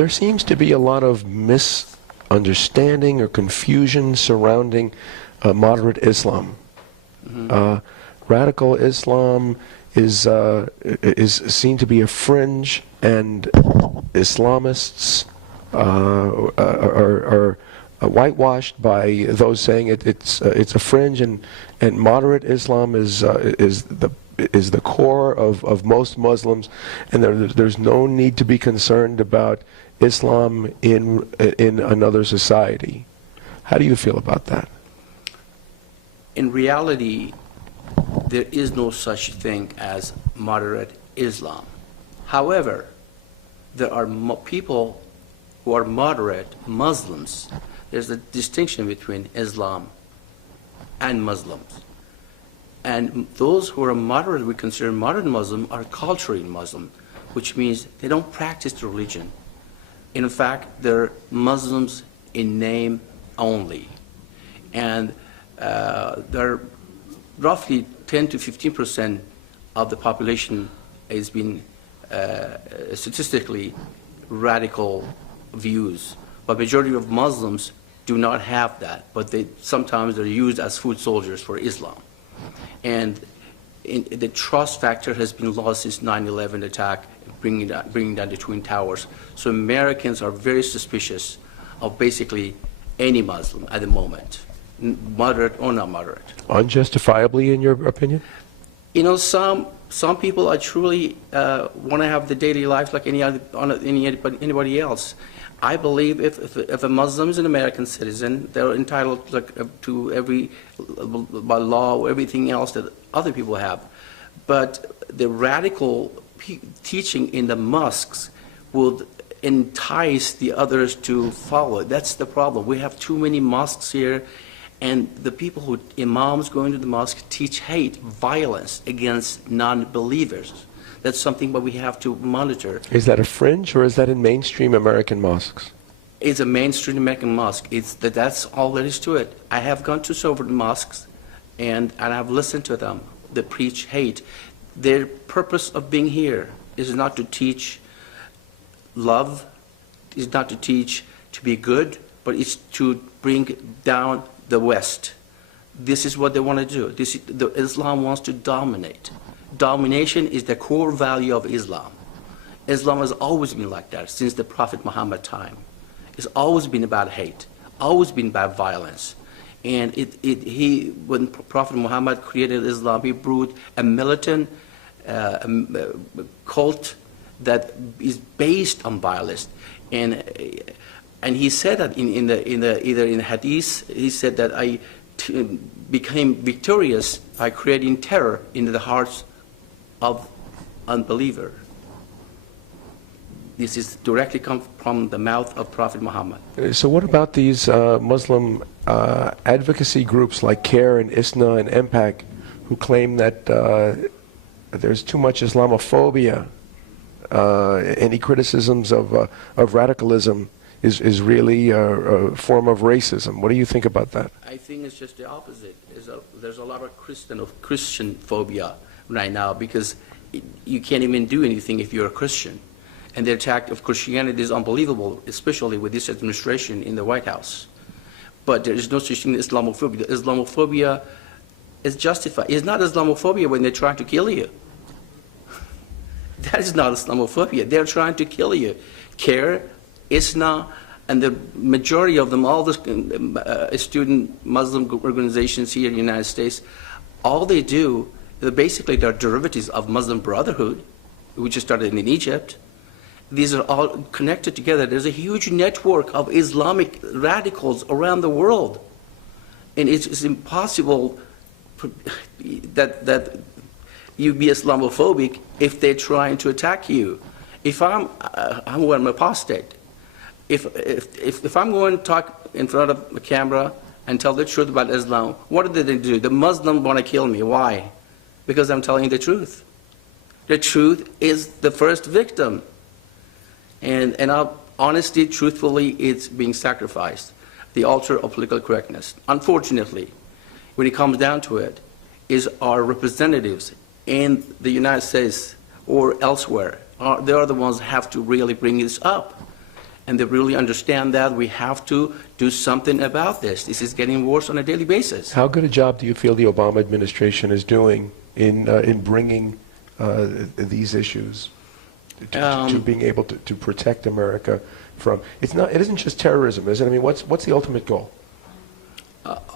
there seems to be a lot of misunderstanding or confusion surrounding moderate Islam. Radical Islam is seen to be a fringe, and Islamists are whitewashed by those saying it's a fringe, and moderate Islam is the core of most Muslims, and there's no need to be concerned about Islam in another society. How do you feel about that? In reality, there is no such thing as moderate Islam. However, there are people who are moderate Muslims. There's a distinction between Islam and Muslims. And those who are moderate, we consider moderate Muslim, are culturally Muslim, which means they don't practice the religion. In fact, they're Muslims in name only. And they're roughly 10 to 15% of the population has been statistically radical views. But majority of Muslims do not have that, but sometimes they're used as foot soldiers for Islam. And the trust factor has been lost since 9/11 attack, bringing down the Twin Towers. So Americans are very suspicious of basically any Muslim at the moment, moderate or not moderate. Unjustifiably, in your opinion? You know, some people are truly want to have the daily life like anybody else. I believe if a Muslim is an American citizen, they're entitled to by law, everything else that other people have. But the radical teaching in the mosques will entice the others to follow. That's the problem. We have too many mosques here, and the people imams going to the mosque teach hate, violence against non-believers. That's something that we have to monitor. Is that a fringe, or is that in mainstream American mosques? It's a mainstream American mosque. That's all there is to it. I have gone to several mosques, and I've listened to them. They preach hate. Their purpose of being here is not to teach love, is not to teach to be good, but it's to bring down the West. This is what they want to do. Islam wants to dominate. Domination is the core value of Islam. Islam has always been like that since the Prophet Muhammad time. It's always been about hate, always been about violence. And when Prophet Muhammad created Islam, he brought a militant cult that is based on violence. And he said that either in Hadith, he said that I became victorious by creating terror into the hearts of unbeliever. This is directly come from the mouth of Prophet Muhammad. So what about these Muslim advocacy groups like CARE and ISNA and MPAC, who claim that there's too much Islamophobia? Any criticisms of radicalism is really a form of racism. What do you think about that? I think it's just the opposite. There's a lot of Christian phobia right now, because you can't even do anything if you're a Christian. And the attack of Christianity is unbelievable, especially with this administration in the White House. But there is no such thing as Islamophobia. Islamophobia is justified. It's not Islamophobia when they're trying to kill you. That is not Islamophobia. They're trying to kill you. CARE, ISNA, and the majority of them, all the student Muslim organizations here in the United States, all they do, basically they're derivatives of Muslim Brotherhood, which started in Egypt. These are all connected together. There's a huge network of Islamic radicals around the world. And it's impossible that you be Islamophobic if they're trying to attack you. If I'm an apostate. If I'm going to talk in front of a camera and tell the truth about Islam, what did they do? The Muslims want to kill me. Why? Because I'm telling the truth. The truth is the first victim. And honesty, truthfully, it's being sacrificed. The altar of political correctness. Unfortunately, when it comes down to it, is our representatives in the United States or elsewhere, they are the ones who have to really bring this up. and they really understand that we have to do something about this. This is getting worse on a daily basis. How good a job do you feel the Obama administration is doing in bringing these issues to being able to protect America from? It isn't just terrorism, is it? I mean, what's the ultimate goal?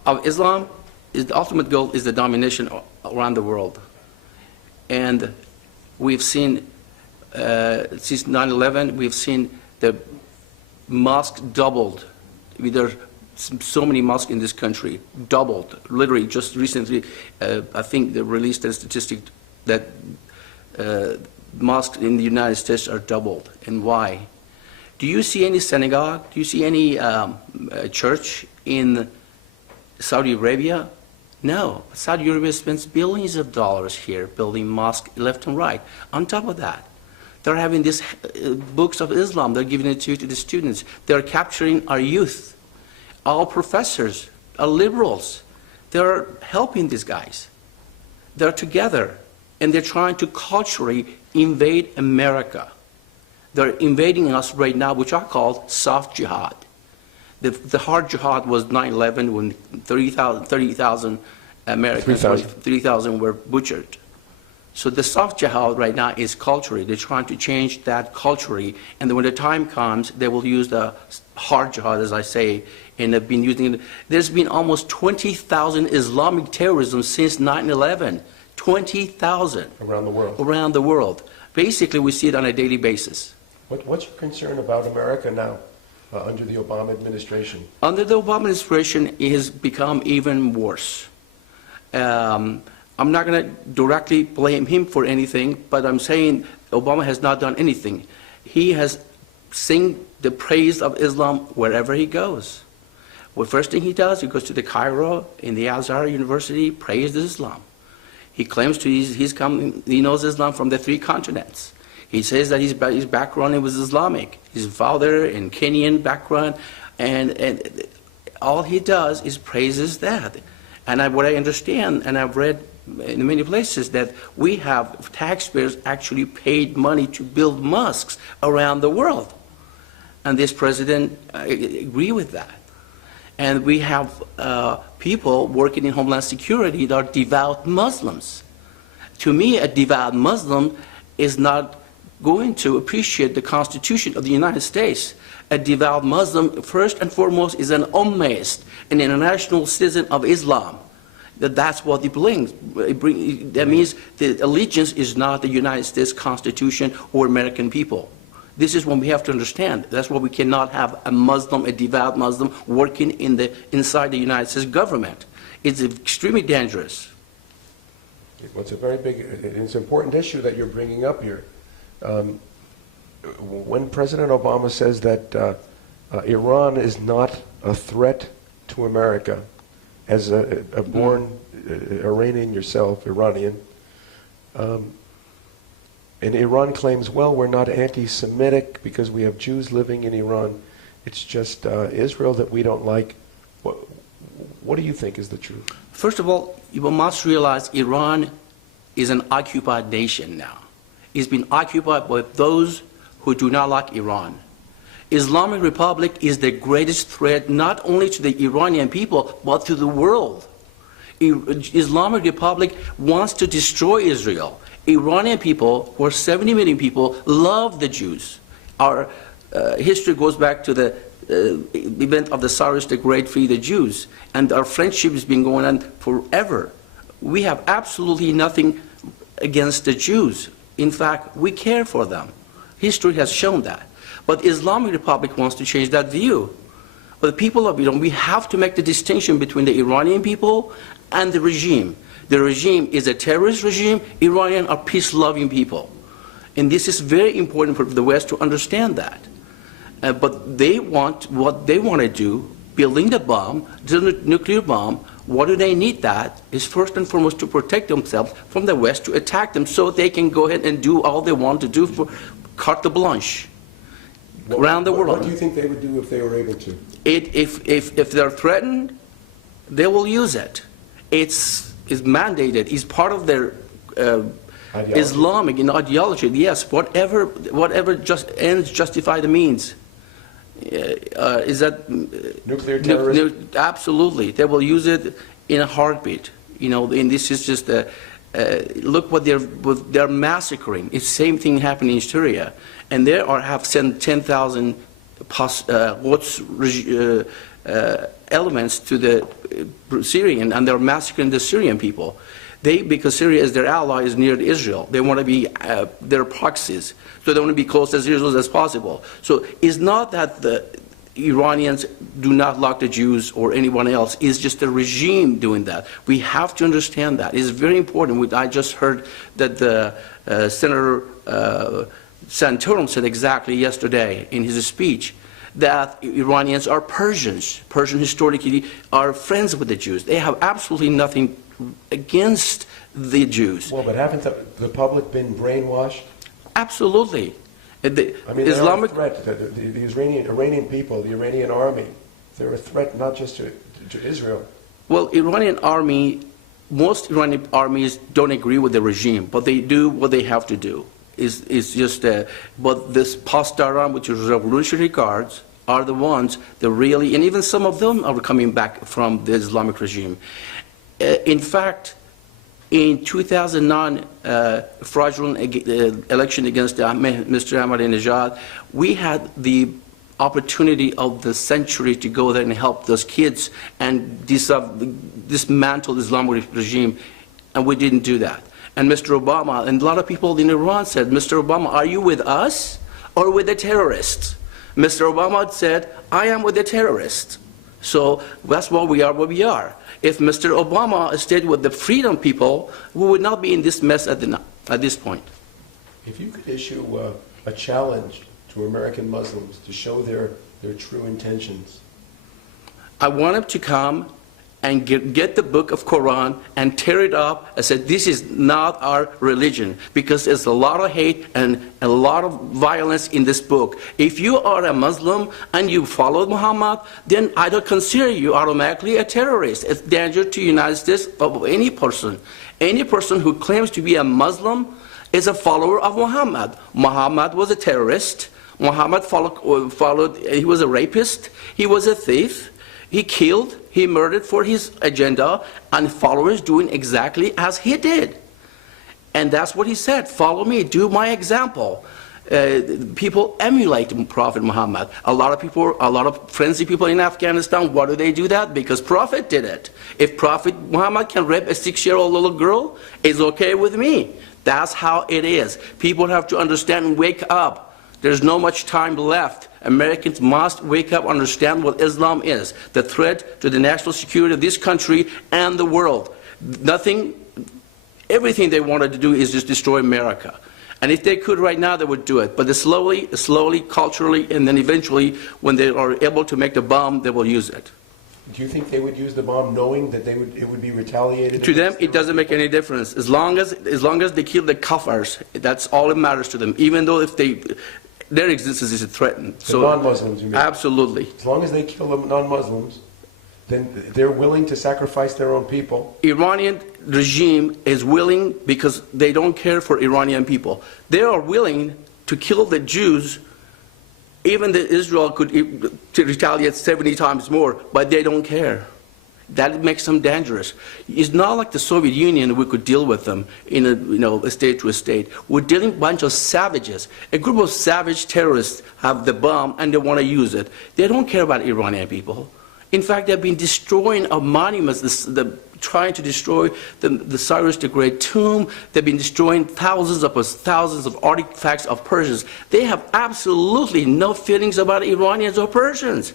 Of Islam, the ultimate goal is the domination around the world. And we've seen, since 9/11, we've seen the mosques doubled. There are so many mosques in this country, doubled. Literally, just recently, I think they released a statistic that mosques in the United States are doubled. And why? Do you see any synagogue? Do you see any church in Saudi Arabia? No. Saudi Arabia spends billions of dollars here building mosques left and right. On top of that, they're having these books of Islam. They're giving it to the students. They're capturing our youth. Our professors, our liberals, they're helping these guys. They're together, and they're trying to culturally invade America. They're invading us right now, which I call soft jihad. The hard jihad was 9/11 when 30,000 Americans, 3,000 were butchered. So the soft jihad right now is culturally. They're trying to change that culturally, and then when the time comes, they will use the hard jihad, as I say, and they've been using it. There's been almost 20,000 Islamic terrorism since 9/11. 20,000 Around the world. Around the world. Basically, we see it on a daily basis. What's your concern about America now under the Obama administration? Under the Obama administration, it has become even worse. I'm not going to directly blame him for anything, but I'm saying Obama has not done anything. He has sing the praise of Islam wherever he goes. Well, first thing he does, he goes to the Cairo in the Al-Azhar University, praises Islam. He claims he knows Islam from the 3 continents. He says that his background was Islamic. His father in Kenyan background, and all he does is praises that. And what I understand, and I've read in many places, that we have taxpayers actually paid money to build mosques around the world. And this president agree with that. And we have people working in Homeland Security that are devout Muslims. To me, a devout Muslim is not going to appreciate the Constitution of the United States. A devout Muslim, first and foremost, is an ummahist, an international citizen of Islam. That's what it brings. That means the allegiance is not the United States Constitution or American people. This is what we have to understand. That's why we cannot have a Muslim, a devout Muslim, working inside the United States government. It's extremely dangerous. Well, it's a very big, it's an important issue that you're bringing up here. When President Obama says that Iran is not a threat to America, as a born Iranian yourself, Iranian, and Iran claims, well, we're not anti-Semitic because we have Jews living in Iran. It's just Israel that we don't like. What do you think is the truth? First of all, you must realize Iran is an occupied nation now. It's been occupied by those who do not like Iran. Islamic Republic is the greatest threat not only to the Iranian people, but to the world. Islamic Republic wants to destroy Israel. Iranian people, who are 70 million people, love the Jews. Our history goes back to the event of the Cyrus the Great freed the Jews, and our friendship has been going on forever. We have absolutely nothing against the Jews. In fact, we care for them. History has shown that. But Islamic Republic wants to change that view. But the people of Iran, we have to make the distinction between the Iranian people and the regime. The regime is a terrorist regime. Iranians are peace-loving people. And this is very important for the West to understand that. But they want what they want to do, building the bomb, the nuclear bomb. What do they need that? Is first and foremost to protect themselves from the West, to attack them so they can go ahead and do all they want to do for carte blanche around the world. What do you think they would do if they were able to? If they're threatened, they will use it. It's mandated. It's part of their Islamic ideology. Yes, whatever just ends justify the means. is that Nuclear terrorism? Absolutely. They will use it in a heartbeat. And this is just look what they're massacring. It's the same thing happening in Syria. And they have sent 10,000 elements to the Syrian, and they're massacring the Syrian people. Because Syria is their ally, is near Israel. They want to be their proxies. So they want to be close as Israel as possible. So it's not that the Iranians do not like the Jews or anyone else. It's just the regime doing that. We have to understand that. It's very important. I just heard that Senator Santorum said exactly yesterday in his speech that Iranians are Persians. Persians historically are friends with the Jews. They have absolutely nothing against the Jews. Well, but haven't the public been brainwashed? Absolutely. I mean, they're a threat. The Iranian people, the Iranian army, they're a threat not just to Israel. Well, most Iranian armies don't agree with the regime, but they do what they have to do. But this Pasdaran, which is Revolutionary Guards, are the ones that really, and even some of them are coming back from the Islamic regime. In fact, in 2009 fraudulent election against Mr. Ahmadinejad, we had the opportunity of the century to go there and help those kids and dismantle the Islamic regime, and we didn't do that. And Mr. Obama, and a lot of people in Iran said, Mr. Obama, are you with us or with the terrorists? Mr. Obama said, I am with the terrorists. So that's why we are where we are. If Mr. Obama stayed with the freedom people, we would not be in this mess at this point. If you could issue a challenge to American Muslims to show their true intentions. I want them to come and get the book of Quran and tear it up and say, this is not our religion, because there's a lot of hate and a lot of violence in this book. If you are a Muslim and you follow Muhammad, then I don't consider you automatically a terrorist. It's danger to the United States of any person. Any person who claims to be a Muslim is a follower of Muhammad. Muhammad was a terrorist. Muhammad followed, he was a rapist. He was a thief. He killed, he murdered for his agenda, and followers doing exactly as he did. And that's what he said, follow me, do my example. People emulate Prophet Muhammad. A lot of frenzied people in Afghanistan, why do they do that? Because Prophet did it. If Prophet Muhammad can rape a 6-year-old little girl, it's okay with me. That's how it is. People have to understand and wake up. There's no much time left. Americans must wake up, understand what Islam is, the threat to the national security of this country and the world. Everything they wanted to do is just destroy America. And if they could right now, they would do it. But slowly, culturally, and then eventually, when they are able to make the bomb, they will use it. Do you think they would use the bomb knowing that it would be retaliated? To them, it doesn't make any difference. As long as they kill the kafirs, that's all that matters to them. Even though if their existence is threatened. The non-Muslims, you mean? Absolutely. As long as they kill the non-Muslims, then they're willing to sacrifice their own people. Iranian regime is willing, because they don't care for Iranian people. They are willing to kill the Jews. Even the Israel could retaliate 70 times more, but they don't care. That makes them dangerous. It's not like the Soviet Union. We could deal with them in a state to a state. We're dealing with a bunch of savages. A group of savage terrorists have the bomb and they want to use it. They don't care about Iranian people. In fact, they've been destroying our monuments, trying to destroy the Cyrus the Great tomb. They've been destroying thousands of artifacts of Persians. They have absolutely no feelings about Iranians or Persians.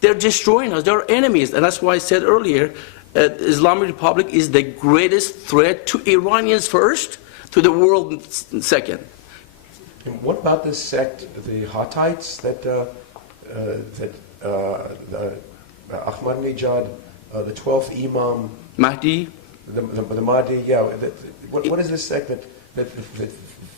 They're destroying us. They're enemies. And that's why I said earlier, Islamic Republic is the greatest threat to Iranians first, to the world second. And what about this sect, the Hittites, that Ahmadinejad, the 12th Imam, Mahdi? The Mahdi, yeah. What is this sect that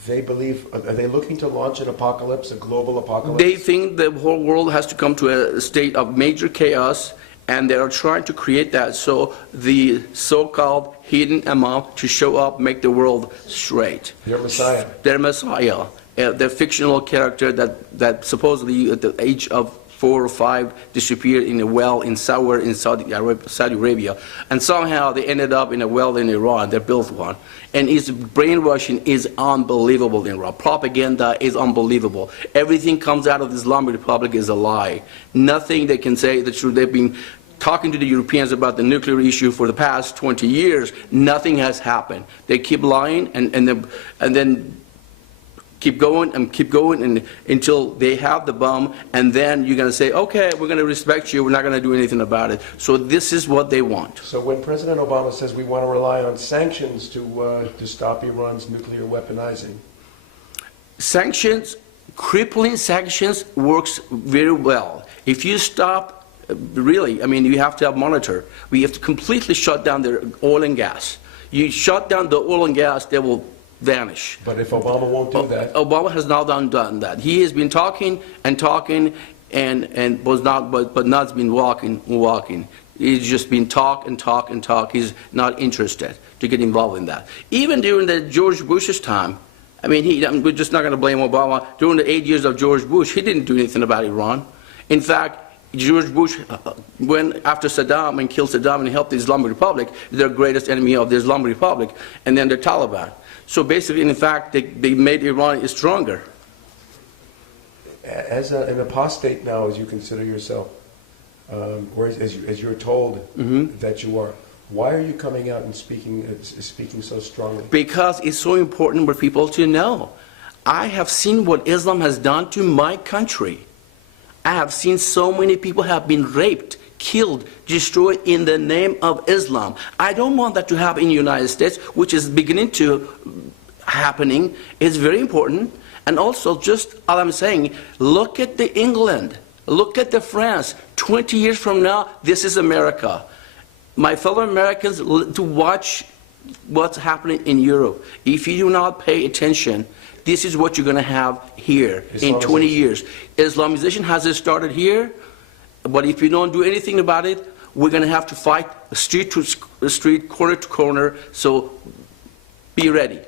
they believe? Are they looking to launch an apocalypse, a global apocalypse? They think the whole world has to come to a state of major chaos, and they are trying to create that. So the so-called hidden Imam to show up, make the world straight. Their Messiah. Their Messiah. Their fictional character that supposedly at the age of 4 or 5 disappeared in a well in somewhere in Saudi Arabia, and somehow they ended up in a well in Iran. They built one, and his brainwashing is unbelievable in Iran. Propaganda is unbelievable. Everything comes out of the Islamic Republic is a lie. Nothing they can say the truth. They've been talking to the Europeans about the nuclear issue for the past 20 years. Nothing has happened. They keep lying and then keep going and until they have the bomb, and then you're going to say, okay, we're going to respect you, we're not going to do anything about it. So this is what they want. So when President Obama says we want to rely on sanctions to stop Iran's nuclear weaponizing, Sanctions, crippling sanctions works very well. If you stop, really, I mean, you have to have monitor. We have to completely shut down their oil and gas. You shut down the oil and gas, they will vanish. but if Obama won't do that, Obama has now done that. He has been talking and talking and was not, but not been walking. He's just been talk and talk and talk. He's not interested to get involved in that. Even during the George Bush's time, I mean, we're just not going to blame Obama. During the 8 years of George Bush, he didn't do anything about Iran. In fact, George Bush went after Saddam and killed Saddam and helped the Islamic Republic, their greatest enemy of the Islamic Republic, and then the Taliban. So basically, in fact, they made Iran stronger. as an apostate now, as you consider yourself, or as you're told that you are, why are you coming out and speaking so strongly? Because it's so important for people to know. I have seen what Islam has done to my country. I have seen so many people have been raped, killed, destroyed in the name of Islam. I don't want that to happen in the United States, which is beginning to happening. It's very important. And also, just all I'm saying, look at the England, look at the France. 20 years from now, this is America. My fellow Americans, to watch what's happening in Europe. If you do not pay attention, this is what you're going to have here in 20 years. Islamization has started here, but if you don't do anything about it, we're going to have to fight street to street, corner to corner, so be ready.